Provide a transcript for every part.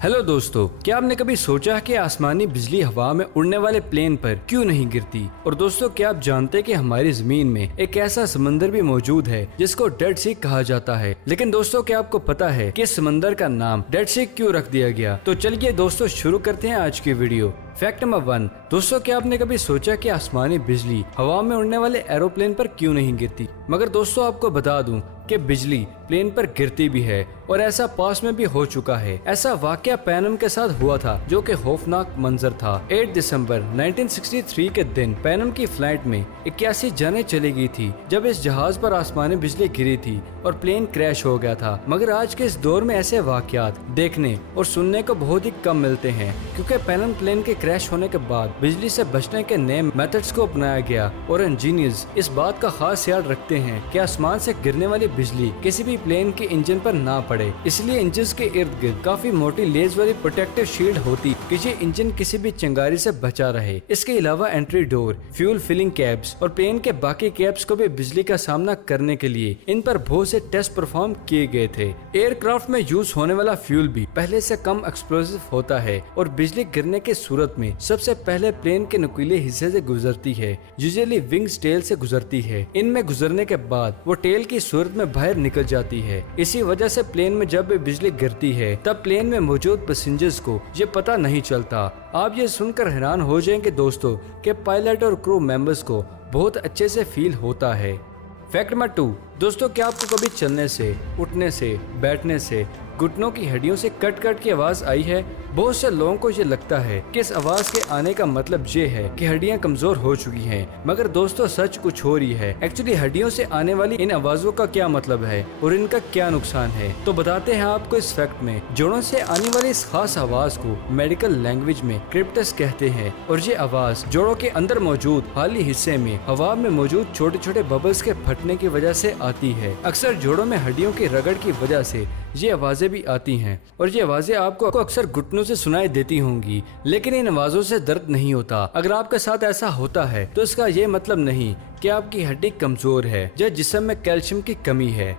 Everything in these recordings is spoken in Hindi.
हेलो दोस्तों, क्या आपने कभी सोचा कि आसमानी बिजली हवा में उड़ने वाले प्लेन पर क्यों नहीं गिरती? और दोस्तों, क्या आप जानते हैं कि हमारी जमीन में एक ऐसा समंदर भी मौजूद है जिसको डेड सी कहा जाता है। लेकिन दोस्तों, क्या आपको पता है कि इस समंदर का नाम डेड सी क्यों रख दिया गया? तो चलिए दोस्तों शुरू करते हैं आज की वीडियो। Fact number 1। दोस्तों, क्या आपने कभी सोचा कि आसमानी बिजली हवा में उड़ने वाले एरोप्लेन पर क्यों नहीं गिरती? मगर दोस्तों, आपको बता दूं कि बिजली प्लेन पर गिरती भी है और ऐसा पास में भी हो चुका है। ऐसा वाकया पैनम के साथ हुआ था जो कि खौफनाक मंजर था। 8 दिसंबर 1963 के दिन पैनम की फ्लाइट में 81 जानें चली गई थी जब इस जहाज पर आसमानी बिजली गिरी थी और प्लेन क्रैश हो गया था। मगर आज के इस दौर में ऐसे वाकयात देखने और सुनने को बहुत ही कम मिलते हैं, क्योंकि पैनम प्लेन के क्रैश होने के बाद बिजली से बचने के नए मेथड्स को अपनाया गया और इंजीनियर्स इस बात का खास ख्याल रखते हैं कि आसमान से गिरने वाली बिजली किसी भी प्लेन के इंजन पर ना पड़े। इसलिए इंजन के इर्द गिर्द काफी मोटी लेज वाली प्रोटेक्टिव शील्ड होती कि ये इंजन किसी भी चिंगारी से बचा रहे। इसके अलावा entry door, fuel filling caps और प्लेन के बाकी कैप्स को भी बिजली का सामना करने के लिए इन पर बहुत से टेस्ट परफॉर्म किए गए थे। एयरक्राफ्ट में यूज होने वाला फ्यूल भी पहले से कम एक्सप्लोसिव होता है और बिजली गिरने की सूरत में सबसे पहले प्लेन के नुकीले हिस्से से गुजरती है। यूजुअली विंग्स टेल से गुजरती है। इनमें गुजरने के बाद वो टेल की सूरत में बाहर निकल जाती है। इसी वजह से प्लेन में जब भी बिजली गिरती है तब प्लेन में मौजूद पैसेंजर्स को ये पता नहीं चलता। आप ये सुनकर हैरान हो जाएंगे दोस्तों कि पायलट और क्रू मेंबर्स को बहुत अच्छे से फील होता है। Fact number 2। दोस्तों, क्या आपको कभी चलने से, उठने से, बैठने से, घुटनों की हड्डियों से कट कट की आवाज आई है? बहुत से लोगों को ये लगता है कि इस आवाज के आने का मतलब ये है कि हड्डियां कमजोर हो चुकी हैं। मगर दोस्तों, सच कुछ और ही है। एक्चुअली हड्डियों से आने वाली इन आवाजों का क्या मतलब है और इनका क्या नुकसान है, तो बताते हैं आपको इस फैक्ट में। जोड़ों से आने वाली इस खास आवाज को मेडिकल लैंग्वेज में क्रिप्टस कहते हैं और ये आवाज जोड़ों के अंदर मौजूद हाली हिस्से में हवा में मौजूद छोटे छोटे बबल्स के फटने की वजह से आती है। अक्सर जोड़ों में हड्डियों की रगड़ की वजह से ये आवाजें भी आती हैं और ये आवाजें आपको अक्सर घुटनों से सुनाई देती होंगी, लेकिन इन आवाजों से दर्द नहीं होता। अगर आपके साथ ऐसा होता है तो इसका ये मतलब नहीं कि आपकी हड्डी कमजोर है या जिस्म में कैल्शियम की कमी है।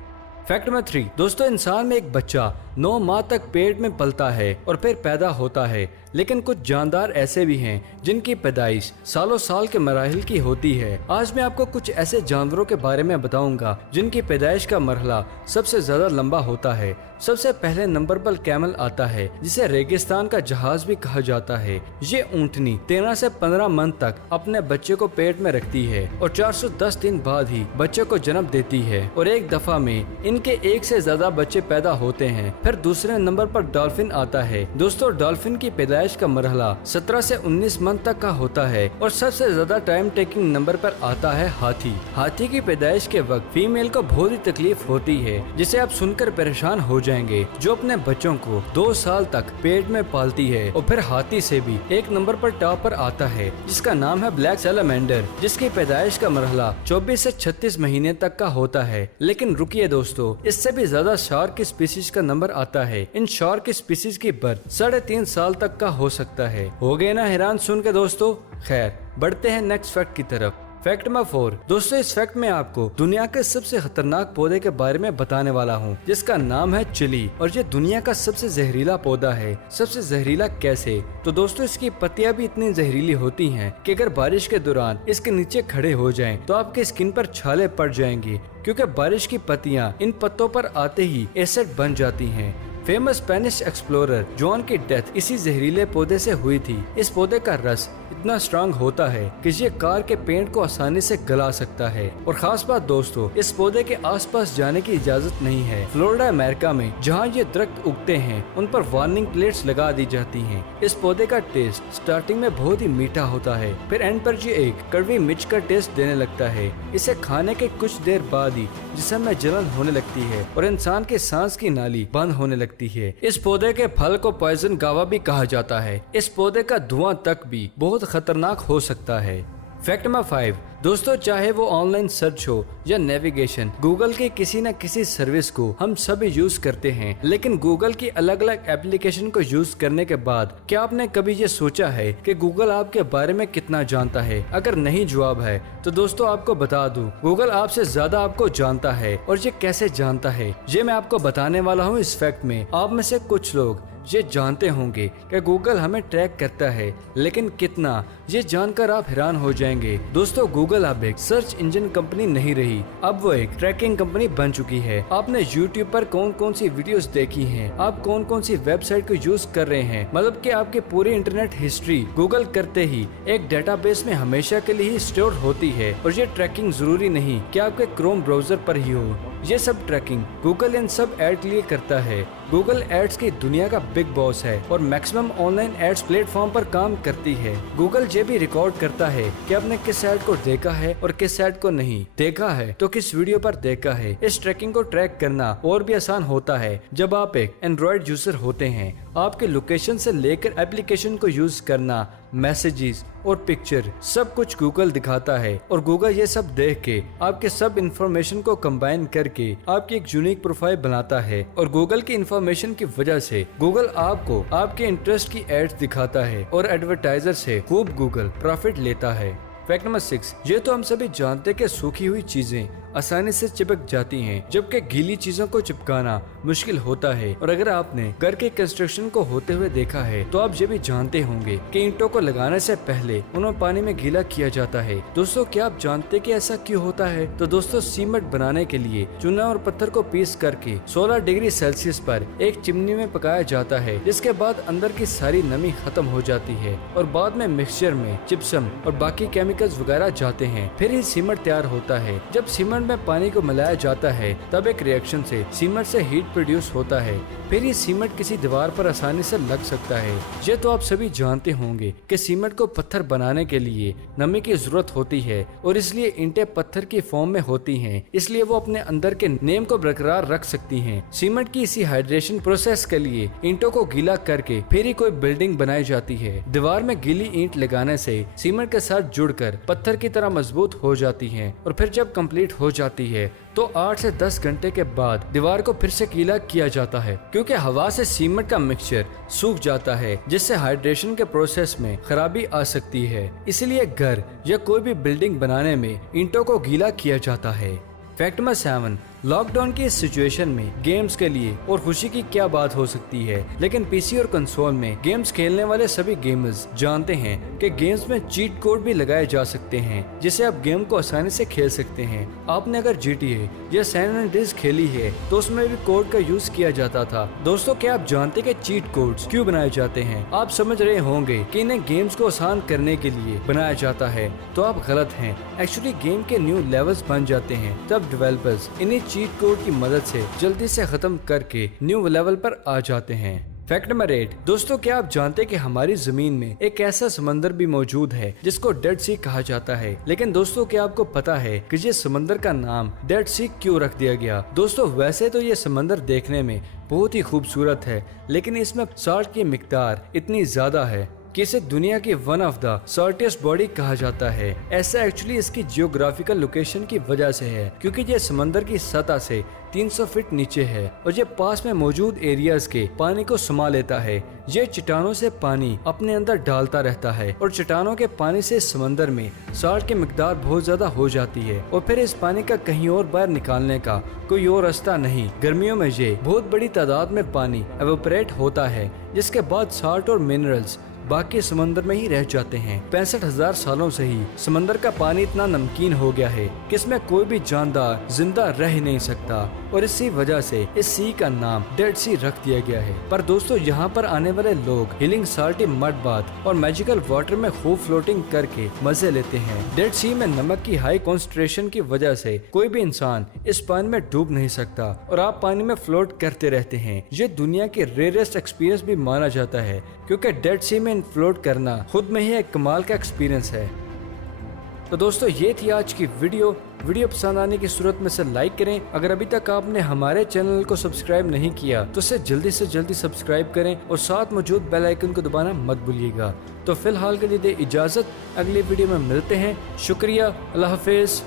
Fact number 3। दोस्तों, इंसान में एक बच्चा 9 माह तक पेट में पलता है और फिर पैदा होता है, लेकिन कुछ जानदार ऐसे भी हैं जिनकी पैदाइश सालों साल के मराहिल की होती है। आज मैं आपको कुछ ऐसे जानवरों के बारे में बताऊंगा जिनकी पैदाइश का मरहला सबसे ज्यादा लंबा होता है। सबसे पहले नंबर पर कैमल आता है, जिसे रेगिस्तान का जहाज भी कहा जाता है। ये ऊँटनी 13 से 15 मंथ तक अपने बच्चे को पेट में रखती है और 410 दिन बाद ही बच्चे को जन्म देती है और एक दफा में इनके 1 से ज्यादा बच्चे पैदा होते हैं। फिर दूसरे नंबर पर डॉल्फिन आता है। दोस्तों, डॉल्फिन की पैदाइश का मरहला 17 से 19 मंथ तक का होता है और सबसे ज्यादा टाइम टेकिंग नंबर पर आता है हाथी। हाथी की पैदाइश के वक्त फीमेल को बहुत ही तकलीफ होती है, जिसे आप सुनकर परेशान हो जाएंगे, जो अपने बच्चों को 2 साल तक पेट में पालती है। और फिर हाथी से भी एक नंबर पर टॉप पर आता है, जिसका नाम है ब्लैक सैलमेंडर, जिसकी पैदाइश का मरहला 24 से 36 महीने तक का होता है। लेकिन रुकिए दोस्तों, इससे भी ज्यादा शार्क की स्पीसीज का नंबर आता है। इन शार्क की स्पीसीज की बर्थ 3.5 साल तक का हो सकता है। हो गए ना हैरान सुन के दोस्तों? खैर, बढ़ते हैं नेक्स्ट फैक्ट की तरफ। Fact number 4। दोस्तों, इस फैक्ट में आपको दुनिया के सबसे खतरनाक पौधे के बारे में बताने वाला हूँ, जिसका नाम है चिली, और ये दुनिया का सबसे जहरीला पौधा है। सबसे जहरीला कैसे? तो दोस्तों, इसकी पत्तियां भी इतनी जहरीली होती हैं कि अगर बारिश के दौरान इसके नीचे खड़े हो जाएं तो आपके स्किन पर छाले पड़ जाएंगे, क्योंकि बारिश की पत्तियां इन पत्तों पर आते ही एसिड बन जाती हैं। फेमस स्पेनिश एक्सप्लोरर जॉन की डेथ इसी जहरीले पौधे से हुई थी। इस पौधे का रस इतना स्ट्रांग होता है कि ये कार के पेंट को आसानी से गला सकता है। और खास बात दोस्तों, इस पौधे के आसपास जाने की इजाजत नहीं है। फ्लोरिडा अमेरिका में जहाँ ये दरख्त उगते हैं उन पर वार्निंग प्लेट्स लगा दी जाती हैं। इस पौधे का टेस्ट स्टार्टिंग में बहुत ही मीठा होता है, फिर एंड पर ये एक कड़वी मिर्च का टेस्ट देने लगता है। इसे खाने के कुछ देर बाद ही जिस्म में जलन होने लगती है और इंसान के सांस की नाली बंद होने लगती है। इस पौधे के फल को पॉइजन गावा भी कहा जाता है। इस पौधे का धुआं तक भी बहुत खतरनाक हो सकता है। Fact number 5। दोस्तों चाहे वो ऑनलाइन सर्च हो या नेविगेशन, गूगल के किसी न किसी सर्विस को हम सभी यूज करते हैं। लेकिन गूगल की अलग अलग एप्लीकेशन को यूज करने के बाद क्या आपने कभी ये सोचा है कि गूगल आपके बारे में कितना जानता है? अगर नहीं जवाब है तो दोस्तों आपको बता दूं, गूगल आपसे ज्यादा आपको जानता है। और ये कैसे जानता है ये मैं आपको बताने वाला हूँ इस फैक्ट में। आप में से कुछ लोग ये जानते होंगे कि गूगल हमें ट्रैक करता है, लेकिन कितना, ये जानकर आप हैरान हो जाएंगे। दोस्तों गूगल अब एक सर्च इंजन कंपनी नहीं रही, अब वो एक ट्रैकिंग कंपनी बन चुकी है। आपने यूट्यूब पर कौन कौन सी वीडियोस देखी हैं, आप कौन कौन सी वेबसाइट को यूज कर रहे हैं, मतलब कि आपकी पूरी इंटरनेट हिस्ट्री गूगल करते ही एक डेटाबेस में हमेशा के लिए ही स्टोर होती है। और ये ट्रैकिंग जरूरी नहीं कि आपके क्रोम ब्राउजर पर ही हो, ये सब ट्रैकिंग गूगल इन सब एड के लिए करता है। गूगल एड्स की दुनिया का बिग बॉस है और मैक्सिमम ऑनलाइन एड्स प्लेटफॉर्म पर काम करती है। गूगल ये भी रिकॉर्ड करता है कि आपने किस एड को देखा है और किस एड को नहीं देखा है, तो किस वीडियो पर देखा है। इस ट्रैकिंग को ट्रैक करना और भी आसान होता है जब आप एक एंड्रॉइड यूजर होते हैं। आपके लोकेशन से लेकर एप्लीकेशन को यूज करना, मैसेजेस और पिक्चर, सब कुछ गूगल दिखाता है। और गूगल ये सब देख के आपके सब इंफॉर्मेशन को कंबाइन करके आपकी एक यूनिक प्रोफाइल बनाता है। और गूगल की इंफॉर्मेशन की वजह से गूगल आपको आपके इंटरेस्ट की एड्स दिखाता है और एडवर्टाइजर से खूब गूगल प्रॉफिट लेता है। फैक्ट नंबर 6, ये तो हम सभी जानते हैं कि सूखी हुई चीजें आसानी से चिपक जाती हैं, जबकि गीली चीजों को चिपकाना मुश्किल होता है। और अगर आपने घर के कंस्ट्रक्शन को होते हुए देखा है तो आप ये भी जानते होंगे कि ईंटों को लगाने से पहले उन्हें पानी में गीला किया जाता है। दोस्तों क्या आप जानते हैं कि ऐसा क्यों होता है? तो दोस्तों सीमेंट बनाने के लिए चूना और पत्थर को पीस करके 16 डिग्री सेल्सियस पर एक चिमनी में पकाया जाता है, जिसके बाद अंदर की सारी नमी खत्म हो जाती है और बाद में मिक्सचर में जिप्सम और बाकी केमिकल्स वगैरह जाते हैं, फिर ही सीमेंट तैयार होता है। जब सीमेंट में पानी को मिलाया जाता है तब एक रिएक्शन से सीमेंट से हीट प्रोड्यूस होता है, फिर ये सीमेंट किसी दीवार पर आसानी से लग सकता है। ये तो आप सभी जानते होंगे कि सीमेंट को पत्थर बनाने के लिए नमी की जरूरत होती है और इसलिए ईंटें पत्थर की फॉर्म में होती हैं, इसलिए वो अपने अंदर के नेम को बरकरार रख सकती हैं। सीमेंट की इसी हाइड्रेशन प्रोसेस के लिए ईंटों को गीला करके फिर ही कोई बिल्डिंग बनाई जाती है। दीवार में गीली ईंट लगाने से सीमेंट के साथ जुड़कर पत्थर की तरह मजबूत हो जाती है और फिर जब कंप्लीट हो जाती है तो 8 से 10 घंटे के बाद दीवार को फिर से गीला किया जाता है, क्योंकि हवा से सीमेंट का मिक्सचर सूख जाता है, जिससे हाइड्रेशन के प्रोसेस में खराबी आ सकती है। इसलिए घर या कोई भी बिल्डिंग बनाने में ईंटों को गीला किया जाता है। फैक्ट नंबर 7, लॉकडाउन की इस सिचुएशन में गेम्स के लिए और खुशी की क्या बात हो सकती है, लेकिन पीसी और कंसोल में गेम्स खेलने वाले सभी गेमर्स जानते हैं कि गेम्स में चीट कोड भी लगाए जा सकते हैं, जिससे आप गेम को आसानी से खेल सकते हैं। आपने अगर GTA या सैन एंड्रियास खेली है तो उसमें भी कोड का यूज किया जाता था। दोस्तों क्या आप जानते हैं कि चीट कोड्स क्यों बनाए जाते हैं? आप समझ रहे होंगे कि इन्हें गेम्स को आसान करने के लिए बनाया जाता है, तो आप गलत हैं। एक्चुअली गेम के न्यू लेवल्स बन जाते हैं तब डेवलपर्स इन्हीं चीट कोड की मदद से जल्दी से खत्म करके न्यू लेवल पर आ जाते हैं। फैक्ट नंबर 8, दोस्तों क्या आप जानते हैं कि हमारी जमीन में एक ऐसा समंदर भी मौजूद है जिसको डेड सी कहा जाता है। लेकिन दोस्तों क्या आपको पता है कि ये समंदर का नाम डेड सी क्यों रख दिया गया? दोस्तों वैसे तो ये समंदर देखने में बहुत ही खूबसूरत है, लेकिन इसमें साल्ट की मिकदार इतनी ज्यादा है कि इसे दुनिया की वन ऑफ द सॉल्टेस्ट बॉडी कहा जाता है। ऐसा एक्चुअली इसकी जियोग्राफिकल लोकेशन की वजह से है, क्योंकि ये समंदर की सतह से 300 फीट नीचे है और ये पास में मौजूद एरियाज के पानी को समा लेता है। ये चट्टानों से पानी अपने अंदर डालता रहता है और चट्टानों के पानी से समंदर में साल्ट की मिकदार बहुत ज्यादा हो जाती है और फिर इस पानी का कहीं और बाहर निकालने का कोई और रास्ता नहीं। गर्मियों में ये बहुत बड़ी तादाद में पानी एवोपरेट होता है, जिसके बाद साल्ट और मिनरल्स बाकी समंदर में ही रह जाते हैं। 65,000 सालों से ही समंदर का पानी इतना नमकीन हो गया है कि इसमें कोई भी जानदार जिंदा रह नहीं सकता और इसी वजह से इस सी का नाम डेड सी रख दिया गया है। पर दोस्तों यहाँ पर आने वाले लोग हीलिंग साल्टी मड बाथ और मैजिकल वाटर में खूब फ्लोटिंग करके मजे लेते हैं। डेड सी में नमक की हाई कॉन्सेंट्रेशन की वजह से कोई भी इंसान इस पानी में डूब नहीं सकता और आप पानी में फ्लोट करते रहते हैं। ये दुनिया के रेयरेस्ट एक्सपीरियंस भी माना जाता है, क्योंकि डेड सी में फ्लोट करना खुद में ही एक कमाल का एक्सपीरियंस है। तो दोस्तों ये थी आज की वीडियो पसंद आने की सूरत में से लाइक करें। अगर अभी तक आपने हमारे चैनल को सब्सक्राइब नहीं किया तो इसे जल्दी से जल्दी सब्सक्राइब करें और साथ मौजूद बेल आइकन को दबाना मत भूलिएगा। तो फिलहाल के लिए दे इजाजत, अगली वीडियो में मिलते हैं। शुक्रिया, अल्लाह हाफिज।